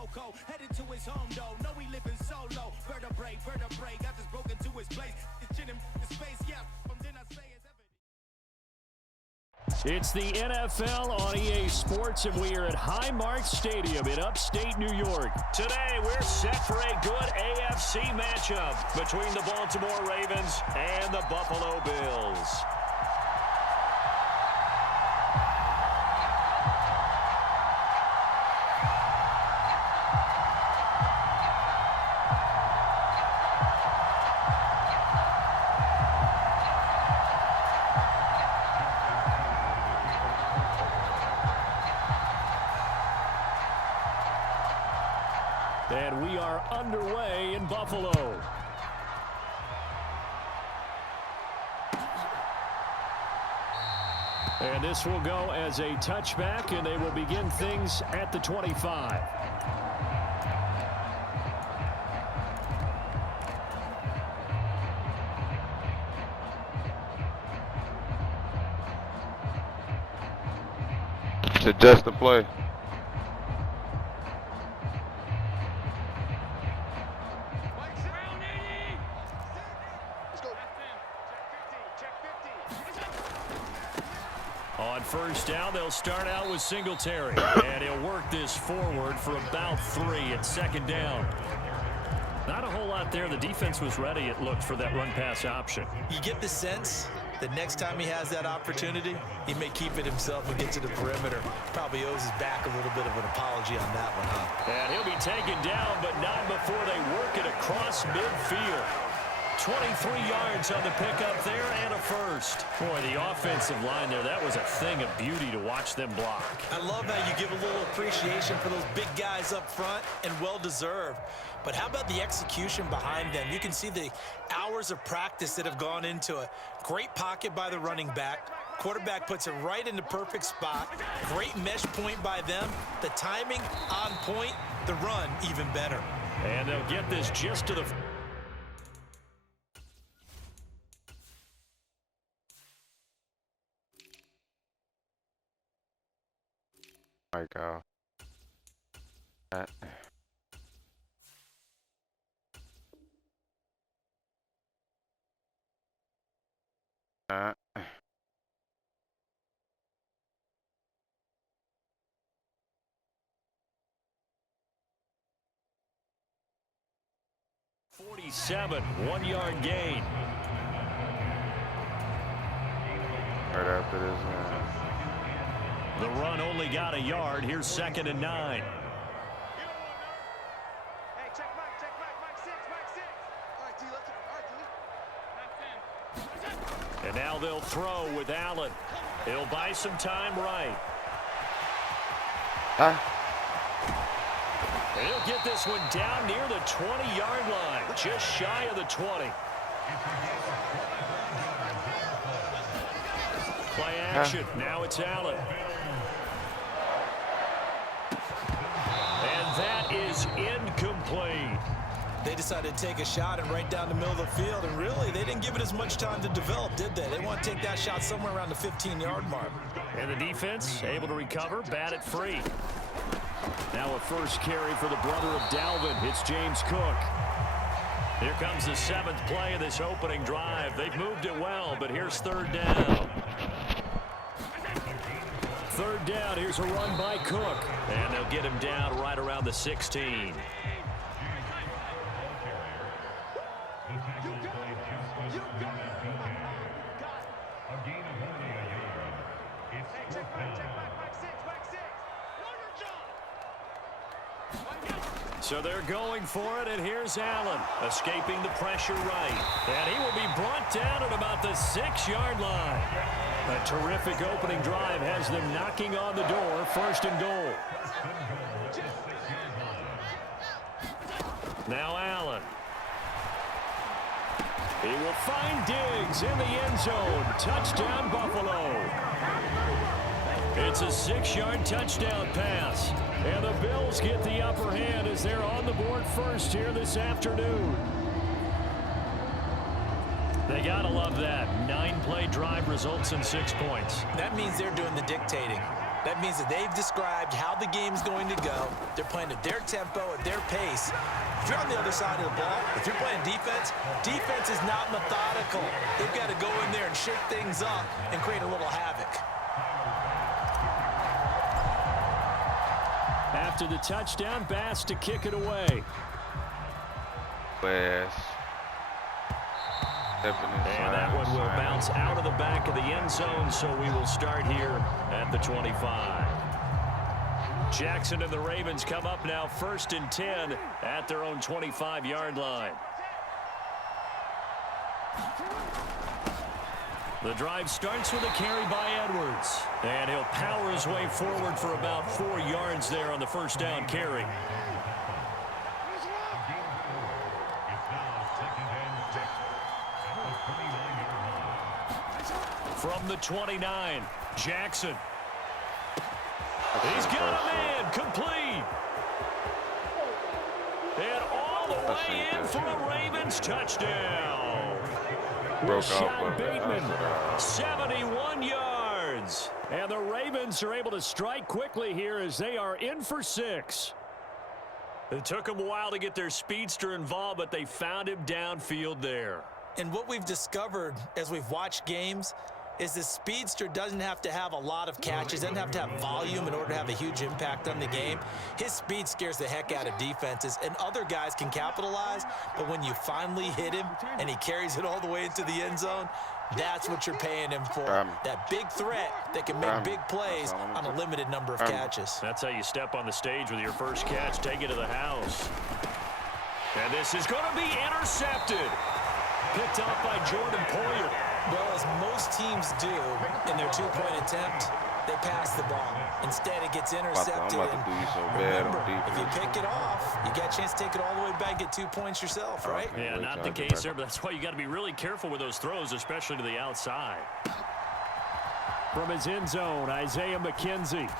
loco, headed to his home though. No, he living solo. Vertebrae, got this broken to his place. His chin in his face, yeah. From then I say it's evident. It's the NFL on EA Sports, and we are at Highmark Stadium in upstate New York. Today, we're set for a good AFC matchup between the Baltimore Ravens and the Buffalo Bills. And we are underway in Buffalo. And this will go as a touchback, and they will begin things at the 25. To adjust the play. On first down, they'll start out with Singletary, and he'll work this forward for about 3 at second down. Not a whole lot there. The defense was ready, it looked, for that run-pass option. You get the sense that next time he has that opportunity, he may keep it himself and get to the perimeter. Probably owes his back a little bit of an apology on that one, huh? And he'll be taken down, but not before they work it across midfield. 23 yards on the pickup there and a first. Boy, the offensive line there, that was a thing of beauty to watch them block. I love how you give a little appreciation for those big guys up front, and well-deserved. But how about the execution behind them? You can see the hours of practice that have gone into it. Great pocket by the running back. Quarterback puts it right in the perfect spot. Great mesh point by them. The timing on point. The run even better. And they'll get this just to the... My God. .47, 1-yard gain. Right after this, The run only got a yard. Here's 2nd and 9. And now they'll throw with Allen. He'll buy some time right. He'll get this one down near the 20-yard line, just shy of the 20. Play action. Now it's Allen. And that is incomplete. They decided to take a shot and right down the middle of the field, and really, they didn't give it as much time to develop, did they? They want to take that shot somewhere around the 15-yard mark. And the defense able to recover, bat it free. Now a first carry for the brother of Dalvin. It's James Cook. Here comes the 7th play of this opening drive. They've moved it well, but here's 3rd down. 3rd down, here's a run by Cook. And they'll get him down right around the 16. So they're going for it, and here's Allen, escaping the pressure right. And he will be brought down at about the 6-yard line. A terrific opening drive has them knocking on the door, 1st and goal. Now Allen. He will find Diggs in the end zone. Touchdown, Buffalo. It's a 6-yard touchdown pass. And the Bills get the upper hand as they're on the board first here this afternoon. They gotta love that. 9-play drive results in 6 points. That means they're doing the dictating. That means that they've described how the game's going to go. They're playing at their tempo, at their pace. If you're on the other side of the ball, if you're playing defense, defense is not methodical. They've got to go in there and shake things up and create a little havoc. After the touchdown, Bass to kick it away. Bass. And that one will bounce out of the back of the end zone, so we will start here at the 25. Jackson and the Ravens come up now 1st and 10 at their own 25-yard line. The drive starts with a carry by Edwards, and he'll power his way forward for about 4 yards there on the first down carry. From the 29, Jackson. He's got a man, complete. And all the way in for a Ravens touchdown. Rashad Bateman, 71 yards. And the Ravens are able to strike quickly here as they are in for 6. It took them a while to get their speedster involved, but they found him downfield there. And what we've discovered as we've watched games is the speedster doesn't have to have a lot of catches, doesn't have to have volume in order to have a huge impact on the game. His speed scares the heck out of defenses, and other guys can capitalize, but when you finally hit him and he carries it all the way into the end zone, that's what you're paying him for. That big threat that can make big plays on a limited number of catches. That's how you step on the stage with your first catch. Take it to the house. And this is going to be intercepted. Picked off by Jordan Poyer. Well, as most teams do in their two-point attempt, they pass the ball. Instead, it gets intercepted. Remember, if you pick it off, you got a chance to take it all the way back, get 2 points yourself, right? Yeah, not the case there, but that's why you got to be really careful with those throws, especially to the outside. From his end zone, Isaiah McKenzie.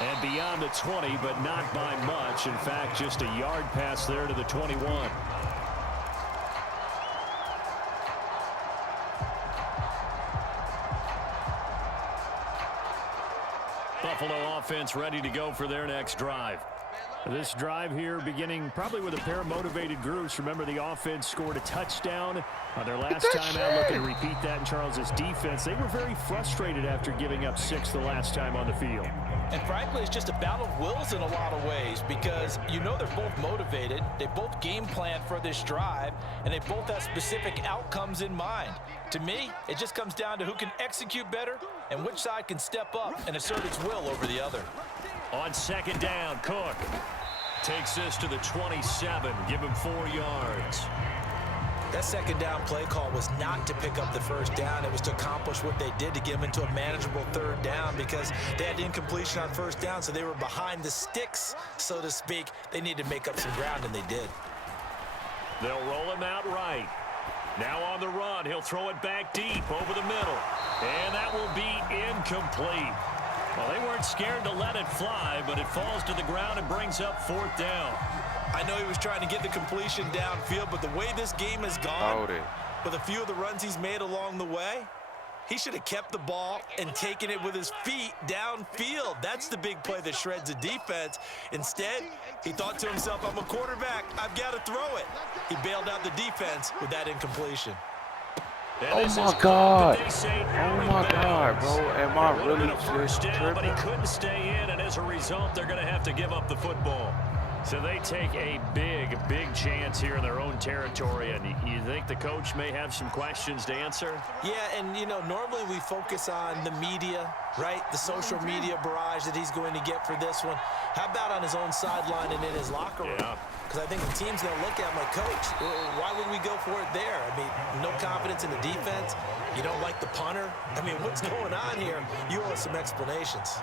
And beyond the 20, but not by much. In fact, just a yard pass there to the 21. Buffalo offense ready to go for their next drive. This drive here beginning probably with a pair of motivated groups. Remember, the offense scored a touchdown on their last time out. Looking to repeat that in Charles's defense. They were very frustrated after giving up 6 the last time on the field. And frankly, it's just a battle of wills in a lot of ways because you know they're both motivated. They both game plan for this drive, and they both have specific outcomes in mind. To me, it just comes down to who can execute better and which side can step up and assert its will over the other. On second down, Cook takes this to the 27. Give him 4 yards. That second down play call was not to pick up the first down. It was to accomplish what they did to get them into a manageable third down because they had incompletion on first down, so they were behind the sticks, so to speak. They needed to make up some ground, and they did. They'll roll him out right. Now on the run, he'll throw it back deep over the middle. And that will be incomplete. Well, they weren't scared to let it fly, but it falls to the ground and brings up 4th down. I know he was trying to get the completion downfield, but the way this game has gone, with a few of the runs he's made along the way, he should have kept the ball and taken it with his feet downfield. That's the big play that shreds the defense. Instead, he thought to himself, I'm a quarterback, I've got to throw it. He bailed out the defense with that incompletion. Oh my God! Oh my God, bro! Am I really just tripping? But he couldn't stay in, and as a result, they're going to have to give up the football. So they take a big chance here in their own territory, and you think the coach may have some questions to answer? Yeah, and, you know, normally we focus on the media, right? The social media barrage that he's going to get for this one. How about on his own sideline and in his locker room? Yeah. Because I think the team's going to look at him like, Coach, why would we go for it there? I mean, no confidence in the defense. You don't like the punter. I mean, what's going on here? You owe us some explanations.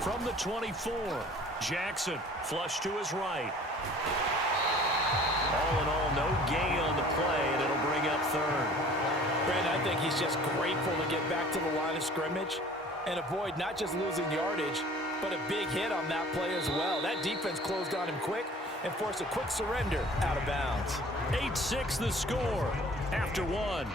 From the 24, Jackson flush to his right. All in all, no gain on the play, and it'll bring up 3rd. Brandon, I think he's just grateful to get back to the line of scrimmage and avoid not just losing yardage, but a big hit on that play as well. That defense closed on him quick, and force a quick surrender out of bounds. 8-6 the score after one.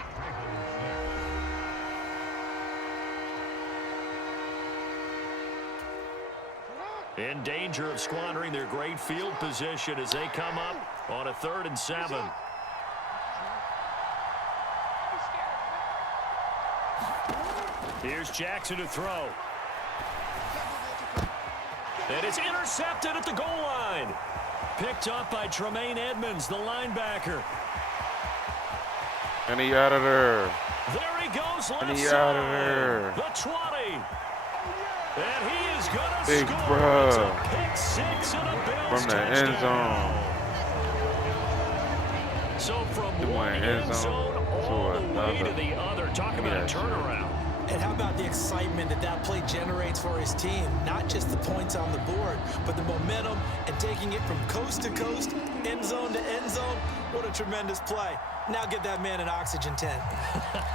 In danger of squandering their great field position as they come up on a 3rd and 7. Here's Jackson to throw. And it's intercepted at the goal line. Picked up by Tremaine Edmonds, the linebacker. And he out of there. There he goes left And he side. out of there. The 20. And he is going to Big score. bruh. It's a pick 6 and a Bills From the touchdown. end zone. So from He one went end zone all to the way to another. the other. Talk about a turnaround. And how about the excitement that play generates for his team? Not just the points on the board, but the momentum and taking it from coast to coast, end zone to end zone. What a tremendous play. Now get that man an oxygen tent.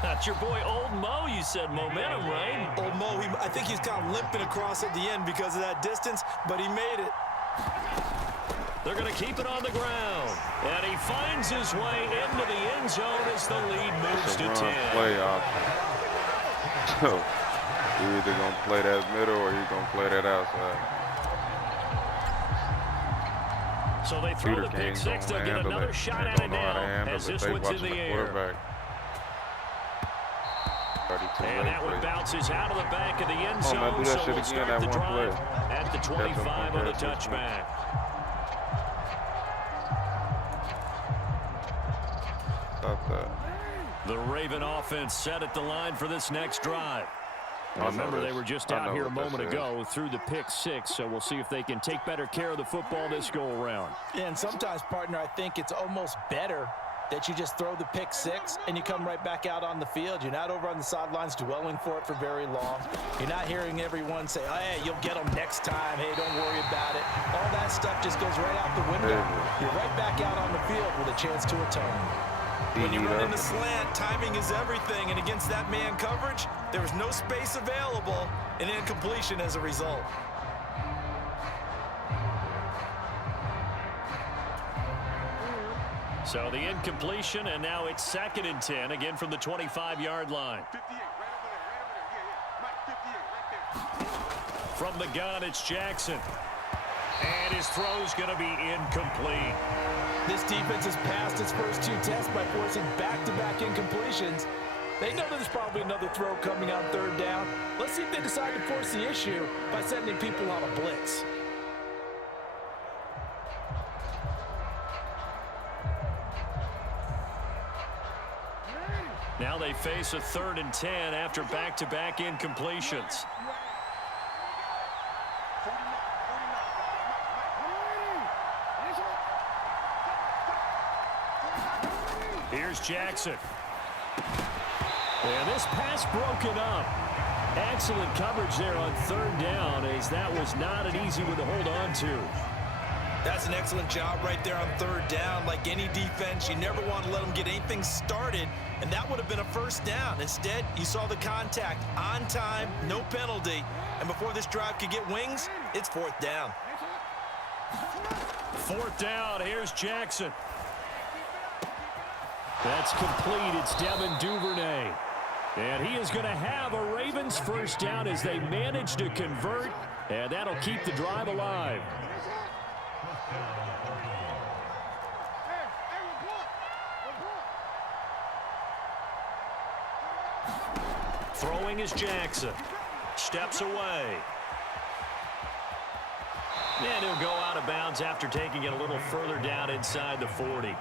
That's your boy Old Mo. You said momentum, right? Old Mo, I think he's kind of limping across at the end because of that distance, but he made it. They're going to keep it on the ground. And he finds his way into the end zone as the lead moves to 10. Play option. So you're either gonna play that middle or you're gonna play that outside. So they throw the pick 6. They'll get another shot at it now as this one's in the air. And that one bounces out of the back of the end zone. So we'll start the drive at the 25 on the touchback. Stop that. The Raven offense set at the line for this next drive. Remember, they were just out here a moment ago through the pick 6, so we'll see if they can take better care of the football this go-around. And sometimes, partner, I think it's almost better that you just throw the pick 6 and you come right back out on the field. You're not over on the sidelines dwelling for it for very long. You're not hearing everyone say, oh, hey, you'll get them next time. Hey, don't worry about it. All that stuff just goes right out the window. You're right back out on the field with a chance to atone. When you run in the slant, timing is everything, and against that man coverage, there was no space available, and incompletion as a result. So the incompletion, and now it's 2nd and 10, again from the 25-yard line. 58, right over there, Mike, 58, right there. From the gun, it's Jackson. And his throw's going to be incomplete. This defense has passed its first 2 tests by forcing back-to-back incompletions. They know there's probably another throw coming on 3rd down. Let's see if they decide to force the issue by sending people on a blitz. Now they face a 3rd and 10 after back-to-back incompletions. Here's Jackson. And this pass broken up. Excellent coverage there on 3rd down, as that was not an easy one to hold on to. That's an excellent job right there on 3rd down. Like any defense, you never want to let them get anything started, and that would have been a 1st down. Instead, you saw the contact on time, no penalty, and before this drive could get wings, it's 4th down. 4th down, here's Jackson. That's complete. It's Devin Duvernay. And he is going to have a Ravens 1st down as they manage to convert, and that'll keep the drive alive. Throwing is Jackson. Steps away. And he'll go out of bounds after taking it a little further down inside the 40.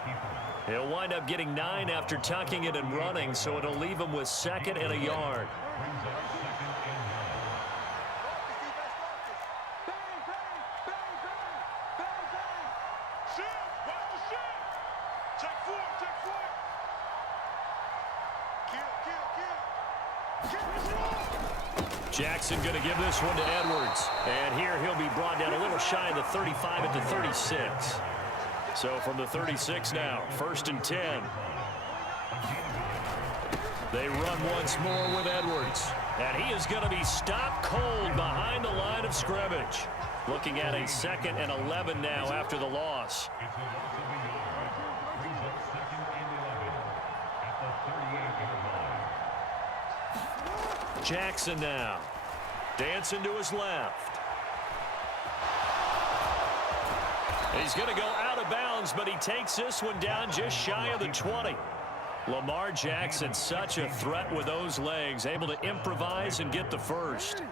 He'll wind up getting 9 after tucking it and running, so it'll leave him with 2nd and a yard. Jackson going to give this one to Edwards. And here he'll be brought down a little shy of the 35 at the 36. So from the 36 now, 1st and 10. They run once more with Edwards. And he is going to be stopped cold behind the line of scrimmage. Looking at a 2nd and 11 now after the loss. Jackson now. Dancing to his left. He's going to go out of bounds, but he takes this one down just shy of the 20. Lamar Jackson, such a threat with those legs, able to improvise and get the first.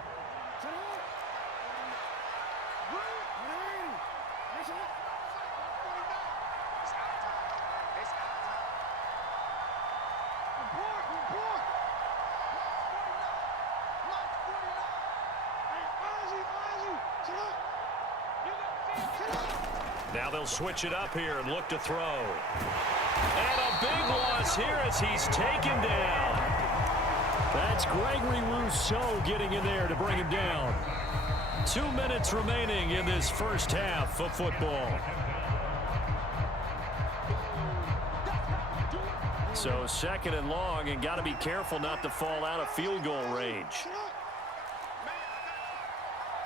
Now they'll switch it up here and look to throw. And a big loss here as he's taken down. That's Gregory Rousseau getting in there to bring him down. 2 minutes remaining in this first half of football. So 2nd and long, and got to be careful not to fall out of field goal range.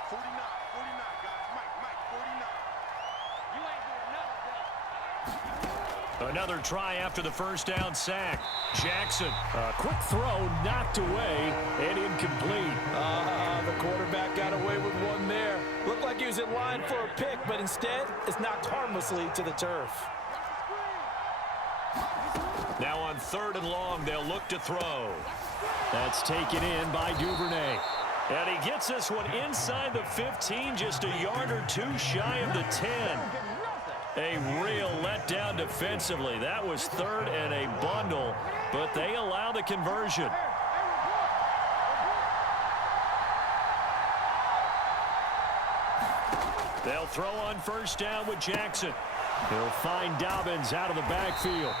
49, guys. Mike, 49. Another try after the first down sack. Jackson, a quick throw knocked away and incomplete. The quarterback got away with one there. Looked like he was in line for a pick, but instead it's knocked harmlessly to the turf. Now on 3rd and long, they'll look to throw. That's taken in by Duvernay. And he gets this one inside the 15, just a yard or two shy of the 10. A real letdown defensively. That was 3rd and a bundle, but they allow the conversion. They'll throw on first down with Jackson. He'll find Dobbins out of the backfield.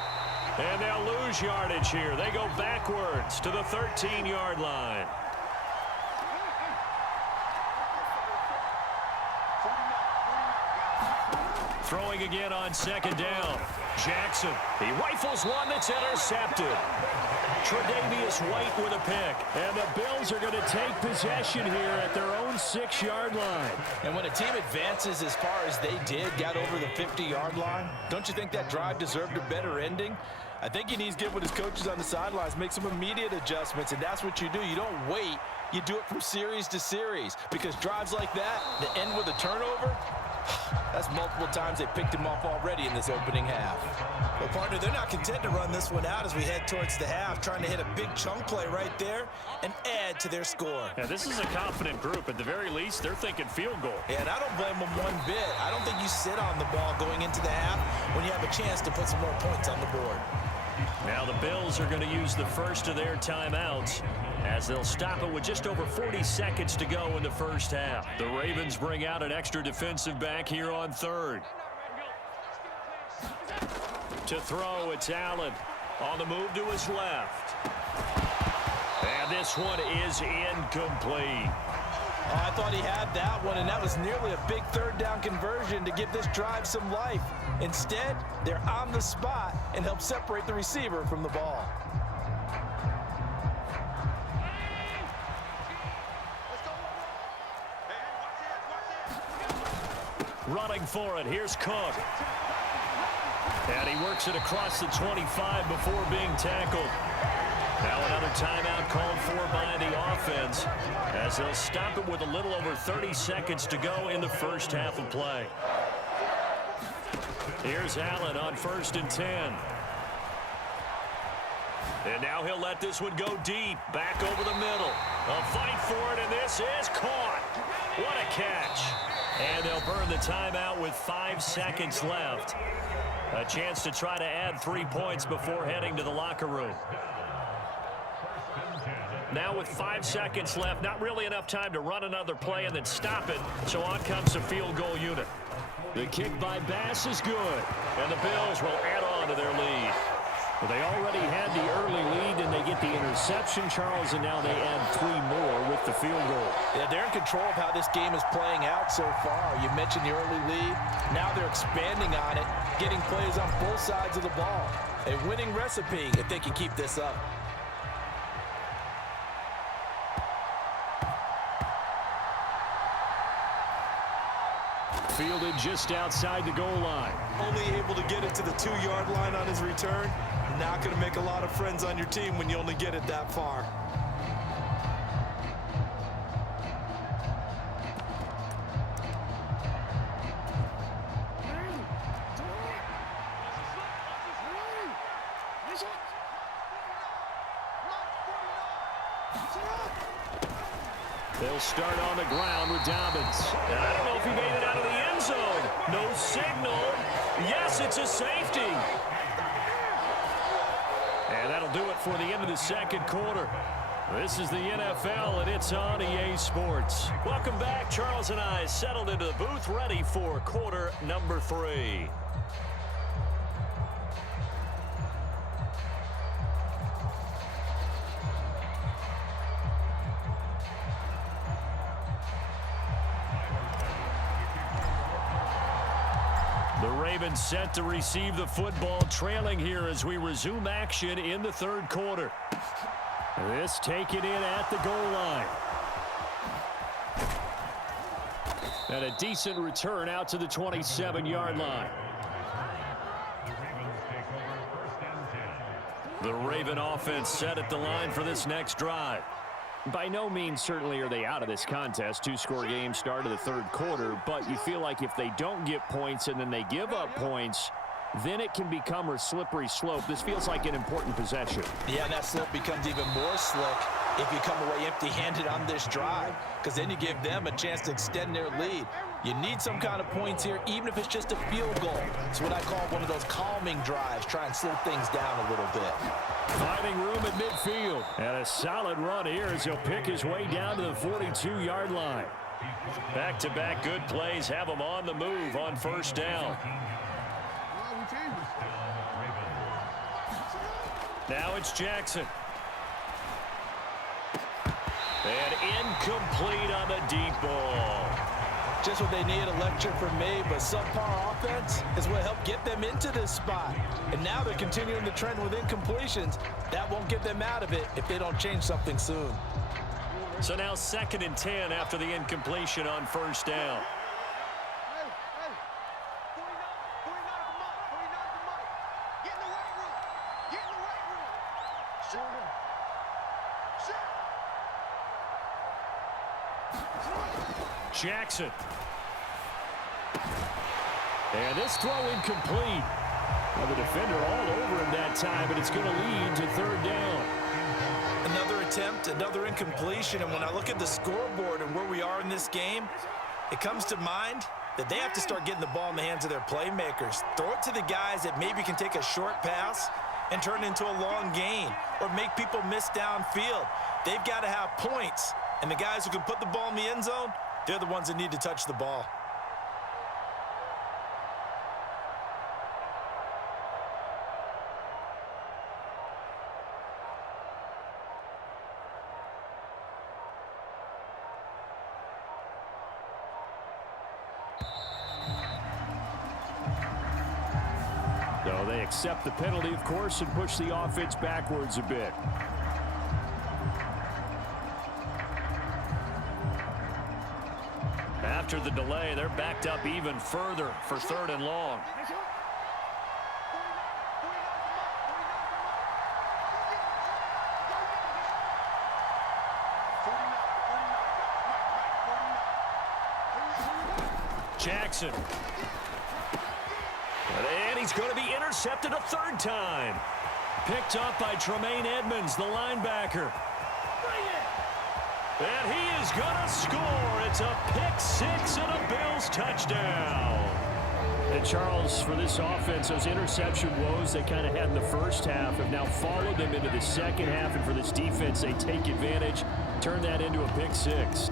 And they'll lose yardage here. They go backwards to the 13-yard line. Throwing again on 2nd down. Jackson, he rifles one that's intercepted. Tre'Davious White with a pick. And the Bills are going to take possession here at their own 6-yard line. And when a team advances as far as they did, got over the 50-yard line, don't you think that drive deserved a better ending? I think he needs to get with his coaches on the sidelines, make some immediate adjustments, and that's what you do. You don't wait. You do it from series to series, because drives like that, that end with a turnover, that's multiple times they picked him off already in this opening half. Well, partner, they're not content to run this one out as we head towards the half, trying to hit a big chunk play right there and add to their score. Yeah, this is a confident group. At the very least, they're thinking field goal. Yeah, and I don't blame them one bit. I don't think you sit on the ball going into the half when you have a chance to put some more points on the board. Now the Bills are going to use the first of their timeouts as they'll stop it with just over 40 seconds to go in the first half. The Ravens bring out an extra defensive back here on 3rd. To throw, it's Allen on the move to his left. And this one is incomplete. Oh, I thought he had that one, and that was nearly a big 3rd down conversion to give this drive some life. Instead, they're on the spot and help separate the receiver from the ball. Running for it, here's Cook. And he works it across the 25 before being tackled. Now another timeout called for by the offense as they'll stop it with a little over 30 seconds to go in the first half of play. Here's Allen on 1st and 10. And now he'll let this one go deep, back over the middle. A fight for it, and this is caught. What a catch. And they'll burn the timeout with 5 seconds left. A chance to try to add 3 points before heading to the locker room. Now with 5 seconds left, not really enough time to run another play and then stop it, so on comes the field goal unit. The kick by Bass is good, and the Bills will add on to their lead. Well, they already had the early lead, and they get the interception, Charles, and now they add 3 more with the field goal. Yeah, they're in control of how this game is playing out so far. You mentioned the early lead. Now they're expanding on it, getting plays on both sides of the ball. A winning recipe if they can keep this up. fielded just outside the goal line. Only able to get it to the 2-yard line on his return. Not going to make a lot of friends on your team when you only get it that far. They'll start on the ground with Dobbins. And I don't know if he made it out of the end zone. No signal. Yes, it's a safety. And that'll do it for the end of the second quarter. This is the NFL, and it's on EA Sports. Welcome back. Charles and I settled into the booth, ready for quarter number 3. The Ravens set to receive the football, trailing here as we resume action in the third quarter. This taken in at the goal line. And a decent return out to the 27-yard line. The Raven offense set at the line for this next drive. By no means certainly are they out of this contest. 2-score game start of the third quarter, but you feel like if they don't get points and then they give up points, then it can become a slippery slope. This feels like an important possession. Yeah, and that slope becomes even more slick if you come away empty-handed on this drive, because then you give them a chance to extend their lead. You need some kind of points here, even if it's just a field goal. It's what I call one of those calming drives. Try and slow things down a little bit. Finding room at midfield. And a solid run here as he'll pick his way down to the 42-yard line. Back-to-back good plays have him on the move on first down. Now it's Jackson. And incomplete on the deep ball. Just what they need, a lecture from me, but subpar offense is what helped get them into this spot. And now they're continuing the trend with incompletions. That won't get them out of it if they don't change something soon. So now 2nd and 10 after the incompletion on first down. Jackson. And this throw incomplete. Well, the defender all over him that time, but it's going to lead to third down. Another attempt, another incompletion, and when I look at the scoreboard and where we are in this game, it comes to mind that they have to start getting the ball in the hands of their playmakers. Throw it to the guys that maybe can take a short pass and turn it into a long gain or make people miss downfield. They've got to have points, and the guys who can put the ball in the end zone, they're the ones that need to touch the ball. So they accept the penalty, of course, and push the offense backwards a bit. After the delay, they're backed up even further for 3rd and long. Jackson. And he's going to be intercepted a 3rd time. Picked up by Tremaine Edmonds, the linebacker. And he is going to score. It's a pick-6 and a Bills touchdown. And Charles, for this offense, those interception woes they kind of had in the first half have now followed them into the second half. And for this defense, they take advantage, turn that into a pick-6.